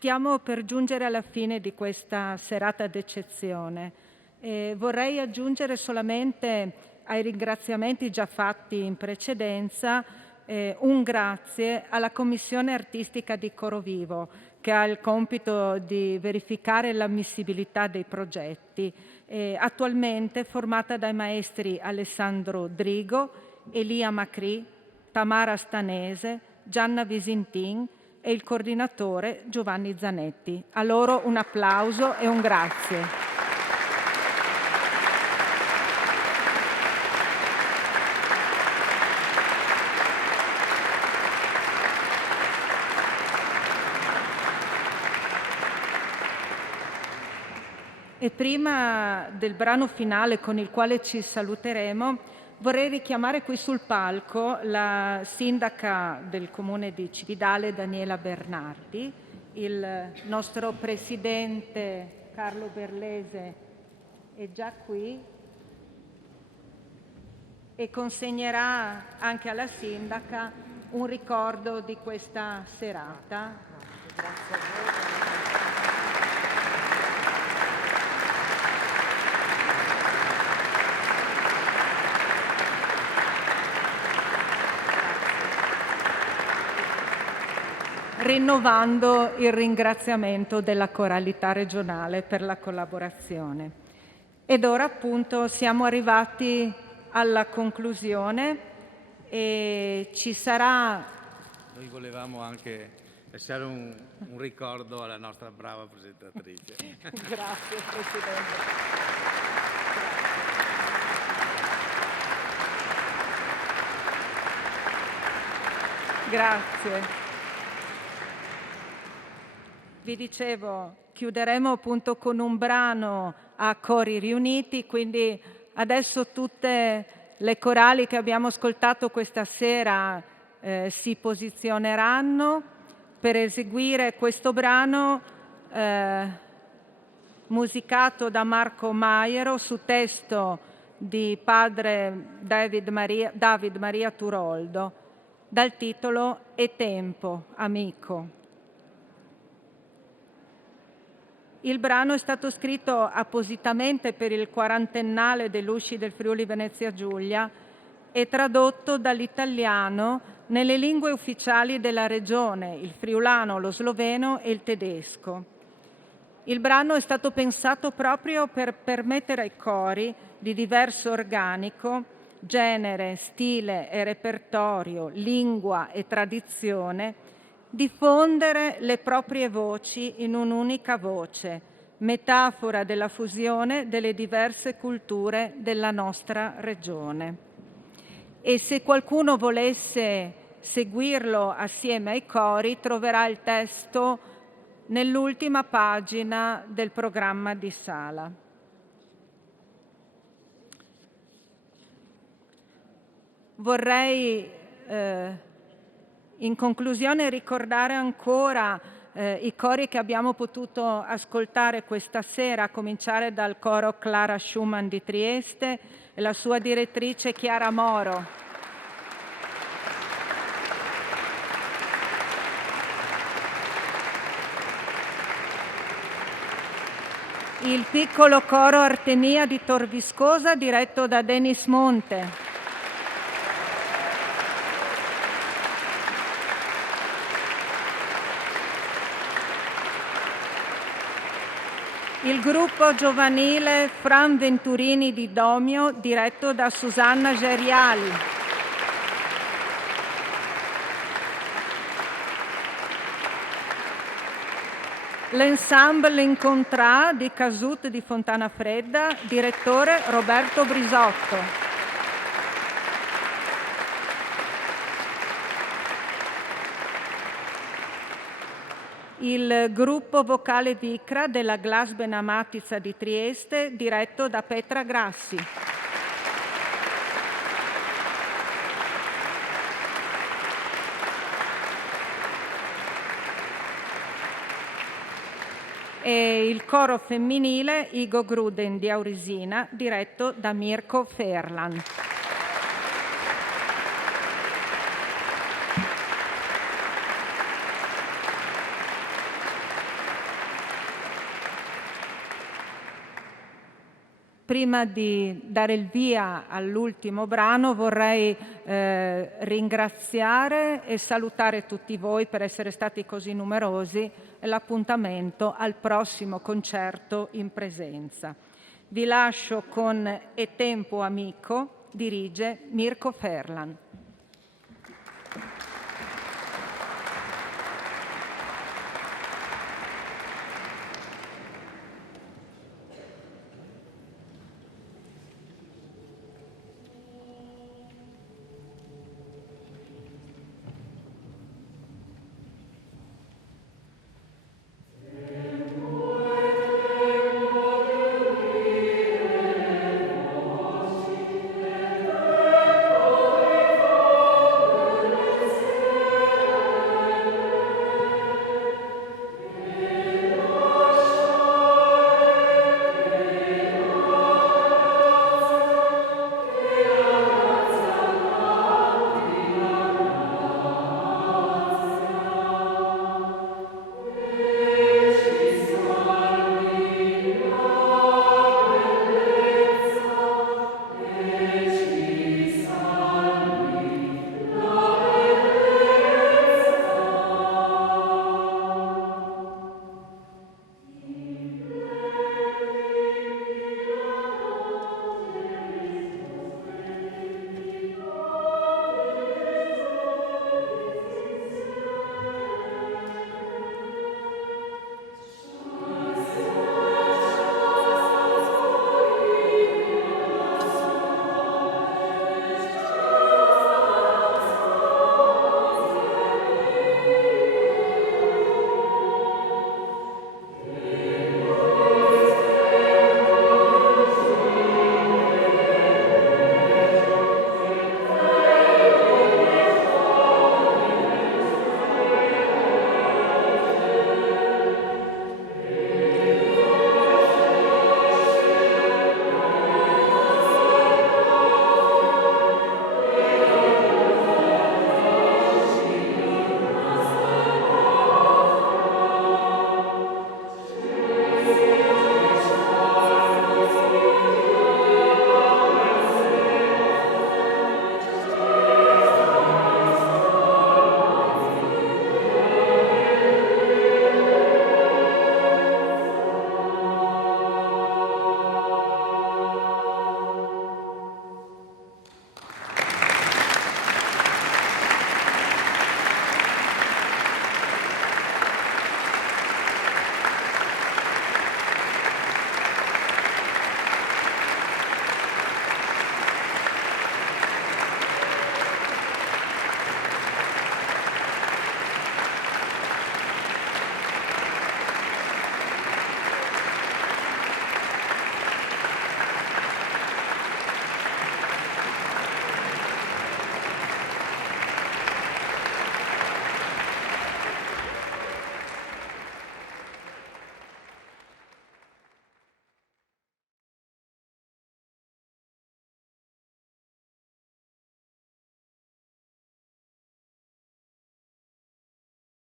Stiamo per giungere alla fine di questa serata d'eccezione. Vorrei aggiungere solamente ai ringraziamenti già fatti in precedenza un grazie alla Commissione Artistica di Coro Vivo, che ha il compito di verificare l'ammissibilità dei progetti, attualmente formata dai maestri Alessandro Drigo, Elia Macri, Tamara Stanese, Gianna Visintin e il coordinatore Giovanni Zanetti. A loro un applauso e un grazie. E prima del brano finale con il quale ci saluteremo, vorrei richiamare qui sul palco la sindaca del comune di Cividale, Daniela Bernardi, il nostro presidente Carlo Berlese è già qui e consegnerà anche alla sindaca un ricordo di questa serata. Grazie a voi. Rinnovando il ringraziamento della coralità regionale per la collaborazione. Ed ora appunto siamo arrivati alla conclusione e ci sarà... Noi volevamo anche lasciare un ricordo alla nostra brava presentatrice. Grazie Presidente. Grazie. Vi dicevo, chiuderemo appunto con un brano a cori riuniti, quindi adesso tutte le corali che abbiamo ascoltato questa sera si posizioneranno per eseguire questo brano musicato da Marco Maiero su testo di padre David Maria Turoldo, dal titolo E tempo, amico. Il brano è stato scritto appositamente per il quarantennale dell'USCI del Friuli Venezia Giulia e tradotto dall'italiano nelle lingue ufficiali della regione, il friulano, lo sloveno e il tedesco. Il brano è stato pensato proprio per permettere ai cori di diverso organico, genere, stile e repertorio, lingua e tradizione, diffondere le proprie voci in un'unica voce, metafora della fusione delle diverse culture della nostra regione. E se qualcuno volesse seguirlo assieme ai cori, troverà il testo nell'ultima pagina del programma di sala. Vorrei in conclusione ricordare ancora i cori che abbiamo potuto ascoltare questa sera, a cominciare dal coro Clara Schumann di Trieste e la sua direttrice Chiara Moro. Il piccolo coro Artenia di Tor Viscosa diretto da Denis Monte. Il gruppo giovanile Fran Venturini di Domio, diretto da Susanna Geriali. L'ensemble Incontrà di Casut di Fontana Fredda, direttore Roberto Brisotto. Il gruppo vocale Vicra della Glasben Amatizza di Trieste, diretto da Petra Grassi. E il coro femminile Igo Gruden di Aurisina, diretto da Mirko Ferlan. prima di dare il via all'ultimo brano vorrei ringraziare e salutare tutti voi per essere stati così numerosi e l'appuntamento al prossimo concerto in presenza. Vi lascio con E tempo amico, dirige Mirko Ferlan.